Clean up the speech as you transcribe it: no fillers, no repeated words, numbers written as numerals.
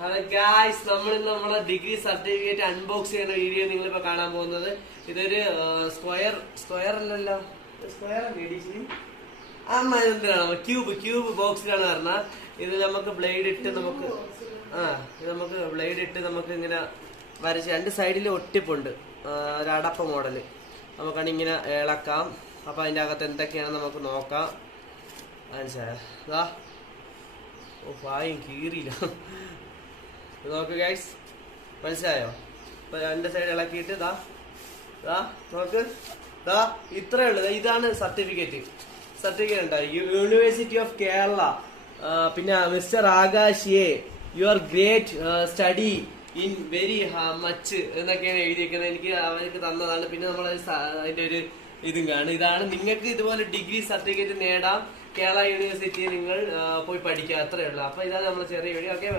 Hello guys, നമ്മളെ degree certificate unbox ചെയ്യുന്ന video നിങ്ങളിപ്പോ കാണാൻ പോകുന്നത്. ഇതൊരു സ്ക്വയർ അല്ലല്ലോ, സ്ക്വയർ എന്തിനാണ് ക്യൂബ് ബോക്സിലാണ് പറഞ്ഞാൽ. ഇത് നമുക്ക് ബ്ലേഡ് ഇട്ട് നമുക്ക് ഇങ്ങനെ വരച്ച് രണ്ട് സൈഡിൽ ഒട്ടിപ്പുണ്ട്. ഒരു അടപ്പ മോഡല് നമുക്കാണ് ഇങ്ങനെ ഇളക്കാം. അപ്പൊ അതിന്റെ അകത്ത് എന്തൊക്കെയാണ് നമുക്ക് നോക്കാം. മനസ്സിലായോ? വായും കീറിയില്ല. നോക്ക് ഗൈസ്, മനസ്സിലായോ? ഇപ്പൊ രണ്ട് സൈഡ് ഇളക്കിയിട്ട് നോക്ക്, ഇത്രേ ഉള്ളു. ഇതാണ് സർട്ടിഫിക്കറ്റ് ഉണ്ടായി. University of Kerala. പിന്നെ mister Akash A, you are great study in very much എന്നൊക്കെയാണ് എഴുതിയിരിക്കുന്നത്. എനിക്ക് അവർക്ക് തന്നതാണ്. പിന്നെ നമ്മൾ അതിന്റെ ഒരു ഇതും കാണും. ഇതാണ് നിങ്ങൾക്ക് ഇതുപോലെ ഡിഗ്രി സർട്ടിഫിക്കറ്റ് നേടാം. കേരള യൂണിവേഴ്സിറ്റി നിങ്ങൾ പോയി പഠിക്കുക, അത്രേ ഉള്ളൂ. അപ്പൊ ഇതാണ് നമ്മുടെ ചെറിയ വീഡിയോ. ഓക്കെ.